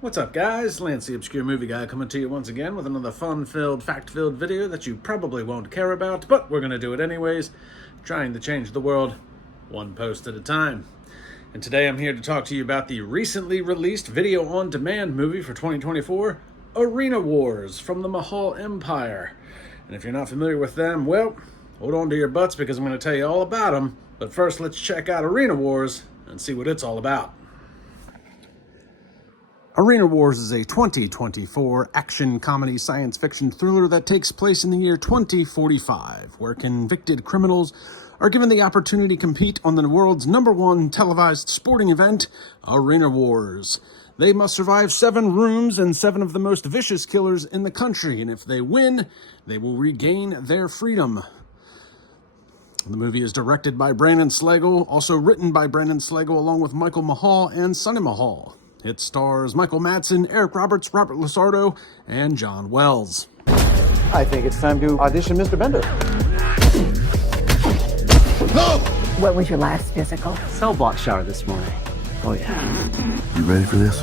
What's up, guys? Lance the Obscure Movie Guy coming to you once again with another fun-filled, fact-filled video that you probably won't care about, but we're going to do it anyways, trying to change the world one post at a time. And today I'm here to talk to you about the recently released video-on-demand movie for 2024, Arena Wars from the Mahal Empire. And if you're not familiar with them, well, hold on to your butts because I'm going to tell you all about them. But first, let's check out Arena Wars and see what it's all about. Arena Wars is a 2024 action comedy science fiction thriller that takes place in the year 2045, where convicted criminals are given the opportunity to compete on the world's #1 televised sporting event, Arena Wars. They must survive 7 rooms and 7 of the most vicious killers in the country, and if they win, they will regain their freedom. The movie is directed by Brandon Slagle, also written by Brandon Slagle along with Michael Mahal and Sonny Mahal. It stars Michael Madsen, Eric Roberts, Robert Lasardo, and John Wells. I think it's time to audition Mr. Bender. No! What was your last physical? Cell block shower this morning. Oh, yeah. You ready for this?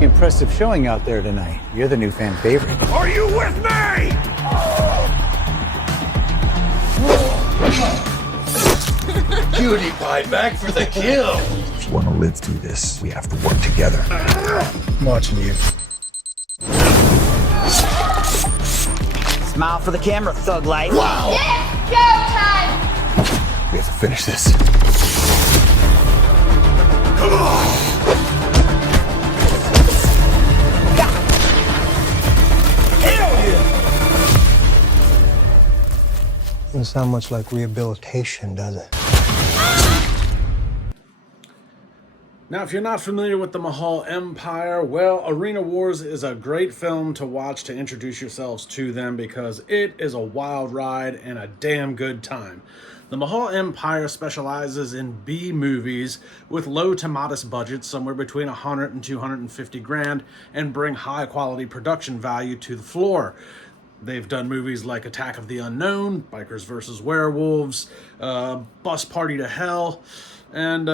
Impressive showing out there tonight. You're the new fan favorite. Are you with me? Cutie pie back for the kill. If you want to live through this, we have to work together. I'm watching you. Smile for the camera, thug life. Wow! It's showtime! We have to finish this. Come on! Hell yeah! Doesn't sound much like rehabilitation, does it? Now, if you're not familiar with the Mahal Empire, well, Arena Wars is a great film to watch to introduce yourselves to them because it is a wild ride and a damn good time. The Mahal Empire specializes in B movies with low to modest budgets, somewhere between 100 and 250 grand, and bring high quality production value to the floor. They've done movies like Attack of the Unknown, Bikers vs. Werewolves, Bus Party to Hell, and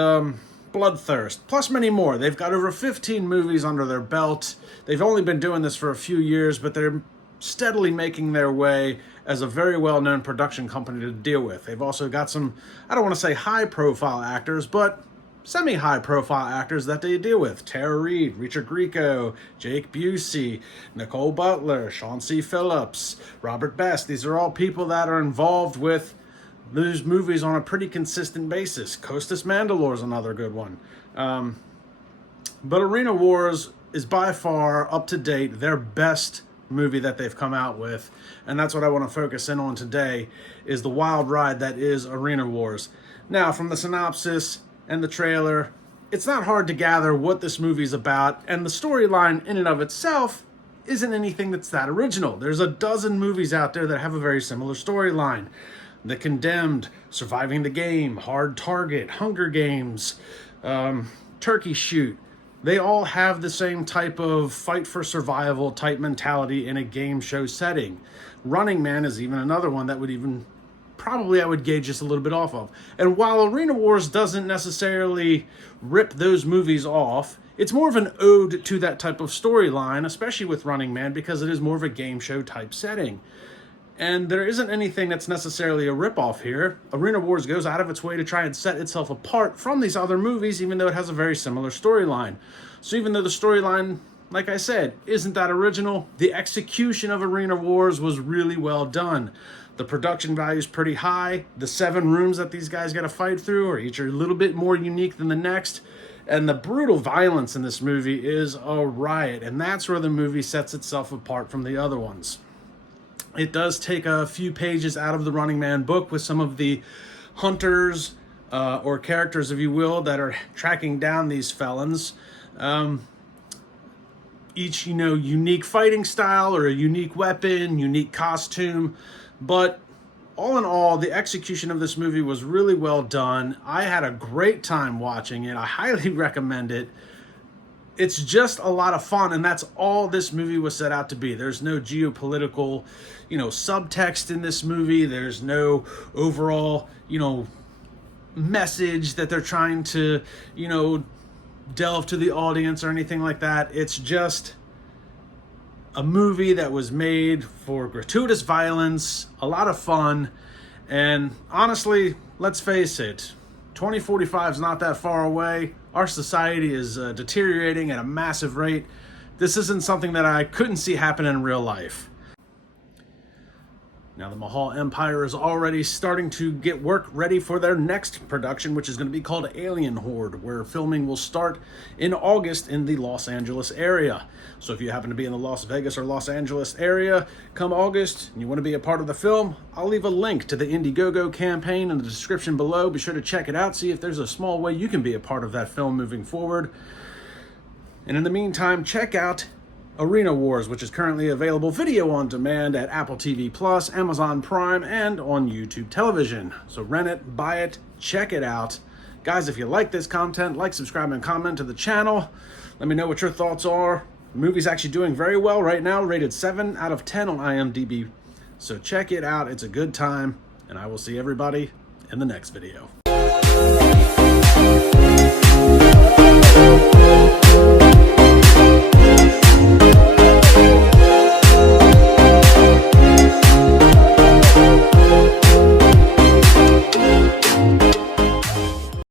Bloodthirst, plus many more. They've got over 15 movies under their belt. They've only been doing this for a few years, but they're steadily making their way as a very well-known production company to deal with. They've also got some, I don't want to say high-profile actors, but semi-high-profile actors that they deal with. Tara Reid, Richard Grieco, Jake Busey, Nicole Butler, Sean C. Phillips, Robert Best. These are all people that are involved with those movies on a pretty consistent basis. Costas Mandalore's another good one. But Arena Wars is by far, up to date, their best movie that they've come out with. And that's what I want to focus in on today, is the wild ride that is Arena Wars. Now, from the synopsis and the trailer, it's not hard to gather what this movie's about, and the storyline in and of itself isn't anything that's that original. There's a dozen movies out there that have a very similar storyline. The Condemned, Surviving the Game, Hard Target, Hunger Games, Turkey Shoot. They all have the same type of fight for survival type mentality in a game show setting. Running Man is even another one that would even probably I would gauge just a little bit off of. And while Arena Wars doesn't necessarily rip those movies off, it's more of an ode to that type of storyline, especially with Running Man, because it is more of a game show type setting. And there isn't anything that's necessarily a ripoff here. Arena Wars goes out of its way to try and set itself apart from these other movies, even though it has a very similar storyline. So even though the storyline, like I said, isn't that original, the execution of Arena Wars was really well done. The production value is pretty high. The 7 rooms that these guys got to fight through are each a little bit more unique than the next. And the brutal violence in this movie is a riot. And that's where the movie sets itself apart from the other ones. It does take a few pages out of the Running Man book with some of the hunters or characters, if you will, that are tracking down these felons. Each, unique fighting style or a unique weapon, unique costume. But all in all, the execution of this movie was really well done. I had a great time watching it. I highly recommend it. It's just a lot of fun, and that's all this movie was set out to be. There's no geopolitical, subtext in this movie. There's no overall, message that they're trying to, you know, delve to the audience or anything like that. It's just a movie that was made for gratuitous violence, a lot of fun, and honestly, let's face it, 2045 is not that far away. Our society is deteriorating at a massive rate. This isn't something that I couldn't see happen in real life. Now, the Mahal Empire is already starting to get work ready for their next production, which is going to be called Alien Horde, where filming will start in August in the Los Angeles area. So if you happen to be in the Las Vegas or Los Angeles area come August and you want to be a part of the film, I'll leave a link to the Indiegogo campaign in the description below. Be sure to check it out, see if there's a small way you can be a part of that film moving forward. And in the meantime, check out Arena Wars, which is currently available video on demand at Apple TV Plus, Amazon Prime, and on YouTube television. So rent it, buy it, check it out. Guys, if you like this content, like, subscribe, and comment to the channel. Let me know what your thoughts are. The movie's actually doing very well right now, rated 7 out of 10 on IMDb. So check it out. It's a good time, and I will see everybody in the next video.